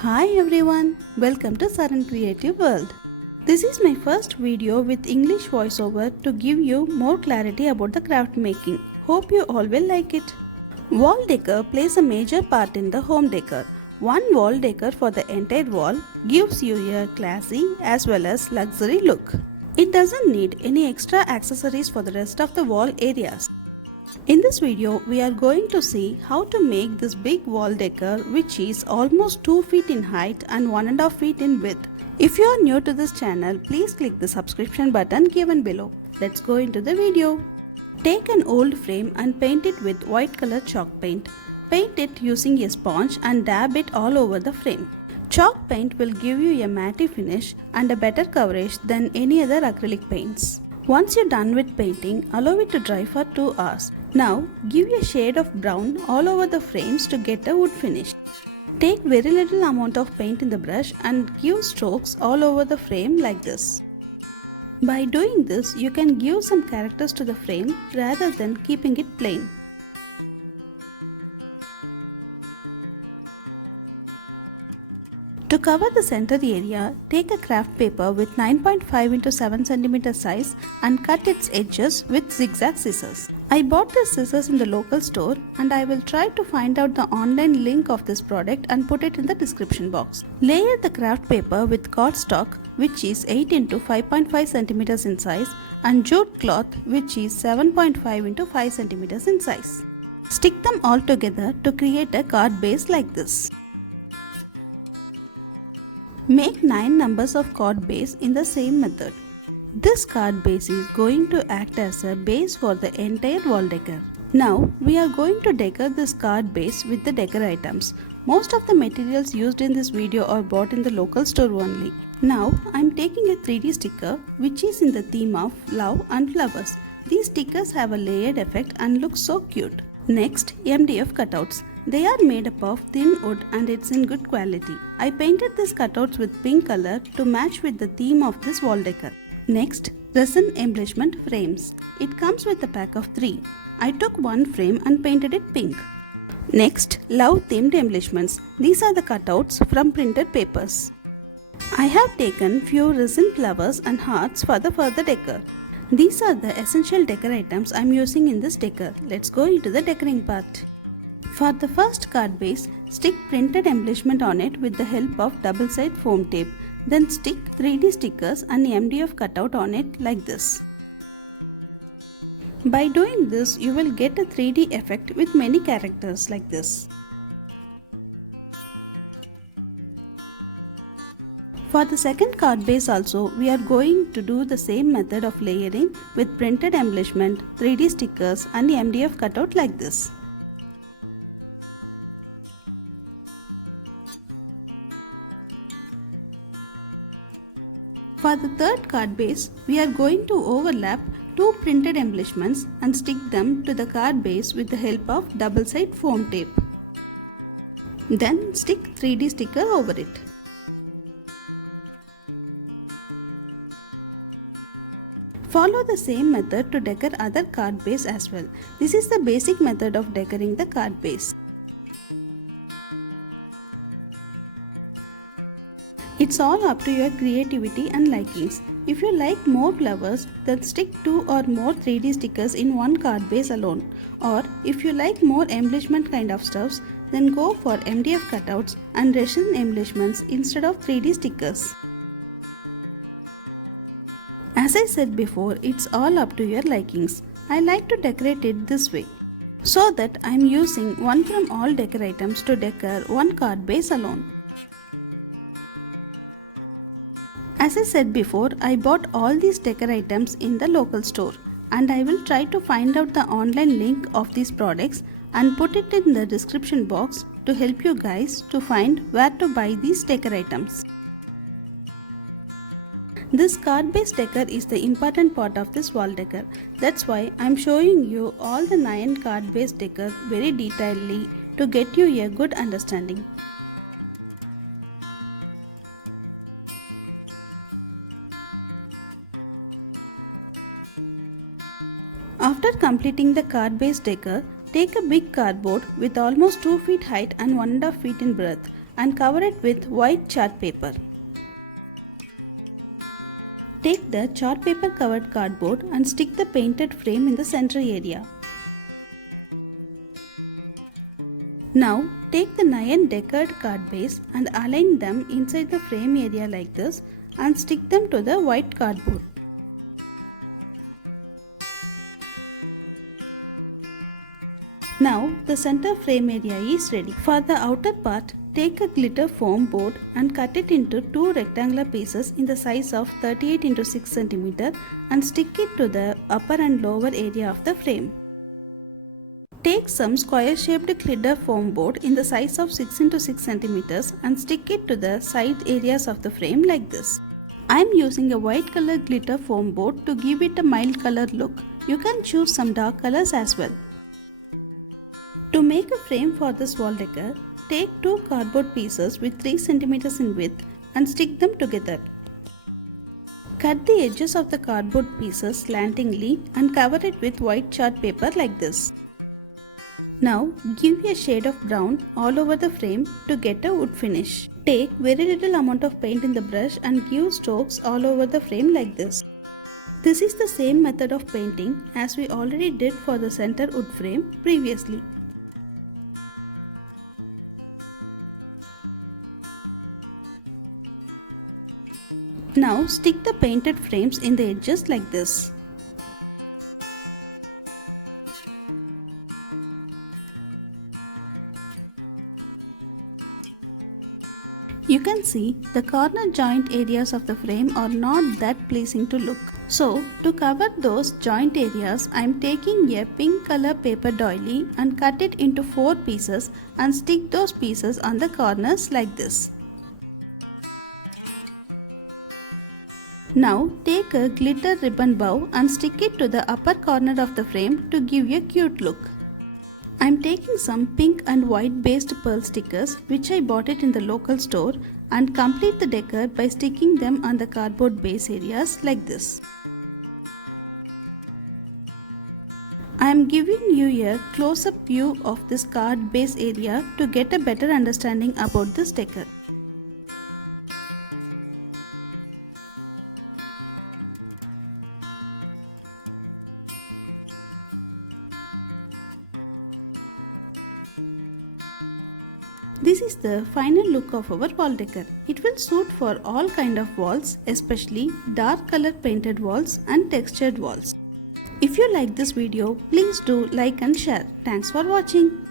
Hi everyone, welcome to Saran Creative World. This is my first video with English voiceover to give you more clarity about the craft making. Hope you all will like it. Wall decor plays a major part in the home decor. One wall decor for the entire wall gives you a classy as well as luxury look. It doesn't need any extra accessories for the rest of the wall areas. In this video, we are going to see how to make this big wall decor which is almost 2 feet in height and 1.5 feet in width. If you are new to this channel, please click the subscription button given below. Let's go into the video. Take an old frame and paint it with white color chalk paint. Paint it using a sponge and dab it all over the frame. Chalk paint will give you a matte finish and a better coverage than any other acrylic paints. Once you're done with painting, allow it to dry for 2 hours. Now, give a shade of brown all over the frames to get a wood finish. Take very little amount of paint in the brush and give strokes all over the frame like this. By doing this, you can give some characters to the frame rather than keeping it plain. To cover the center area, take a craft paper with 9.5 into 7 cm size and cut its edges with zigzag scissors. I bought the scissors in the local store and I will try to find out the online link of this product and put it in the description box. Layer the craft paper with cardstock which is 8 into 5.5 cm in size and jute cloth which is 7.5 into 5 cm in size. Stick them all together to create a card base like this. Make 9 numbers of card base in the same method. This card base is going to act as a base for the entire wall decor. Now we are going to decor this card base with the decor items. Most of the materials used in this video are bought in the local store only. Now I am taking a 3D sticker which is in the theme of love and flowers. These stickers have a layered effect and look so cute. Next, MDF cutouts. They are made up of thin wood and it's in good quality. I painted these cutouts with pink color to match with the theme of this wall decor. Next, resin embellishment frames. It comes with a pack of 3. I took one frame and painted it pink. Next, love themed embellishments. These are the cutouts from printed papers. I have taken few resin flowers and hearts for the further decor. These are the essential decor items I am using in this decor. Let's go into the decoring part. For the first card base, stick printed embellishment on it with the help of double-side foam tape. Then stick 3D stickers and MDF cutout on it like this. By doing this, you will get a 3D effect with many characters like this. For the second card base also, we are going to do the same method of layering with printed embellishment, 3D stickers and MDF cutout like this. For the third card base, we are going to overlap 2 printed embellishments and stick them to the card base with the help of double-side foam tape. Then stick 3D sticker over it. Follow the same method to decor other card base as well. This is the basic method of decorating the card base. It's all up to your creativity and likings. If you like more flowers, then stick 2 or more 3D stickers in one card base alone. Or if you like more embellishment kind of stuffs, then go for MDF cutouts and resin embellishments instead of 3D stickers. As I said before, it's all up to your likings. I like to decorate it this way, so that I am using one from all decor items to decor one card base alone. As I said before, I bought all these decor items in the local store and I will try to find out the online link of these products and put it in the description box to help you guys to find where to buy these decor items. This card base decor is the important part of this wall decor. That's why I am showing you all the 9 card base decor very detailedly to get you a good understanding. After completing the card base decor, take a big cardboard with almost 2 feet height and 1.5 feet in breadth and cover it with white chart paper. Take the chart paper covered cardboard and stick the painted frame in the center area. Now take the 9 decorated card base and align them inside the frame area like this and stick them to the white cardboard. Now the center frame area is ready. For the outer part, take a glitter foam board and cut it into 2 rectangular pieces in the size of 38 x 6 cm and stick it to the upper and lower area of the frame. Take some square shaped glitter foam board in the size of 6 x 6 cm and stick it to the side areas of the frame like this. I am using a white color glitter foam board to give it a mild color look. You can choose some dark colors as well. To make a frame for this wall decor, take 2 cardboard pieces with 3 cm in width and stick them together. Cut the edges of the cardboard pieces slantingly and cover it with white chart paper like this. Now give a shade of brown all over the frame to get a wood finish. Take very little amount of paint in the brush and give strokes all over the frame like this. This is the same method of painting as we already did for the center wood frame previously. Now stick the painted frames in the edges like this. You can see the corner joint areas of the frame are not that pleasing to look. So to cover those joint areas, I am taking a pink color paper doily and cut it into 4 pieces and stick those pieces on the corners like this. Now take a glitter ribbon bow and stick it to the upper corner of the frame to give a cute look. I am taking some pink and white based pearl stickers which I bought it in the local store and complete the decor by sticking them on the cardboard base areas like this. I am giving you a close-up view of this card base area to get a better understanding about this decor. This is the final look of our wall decor. It will suit for all kind of walls, especially dark color painted walls and textured walls. If you like this video, please do like and share. Thanks for watching.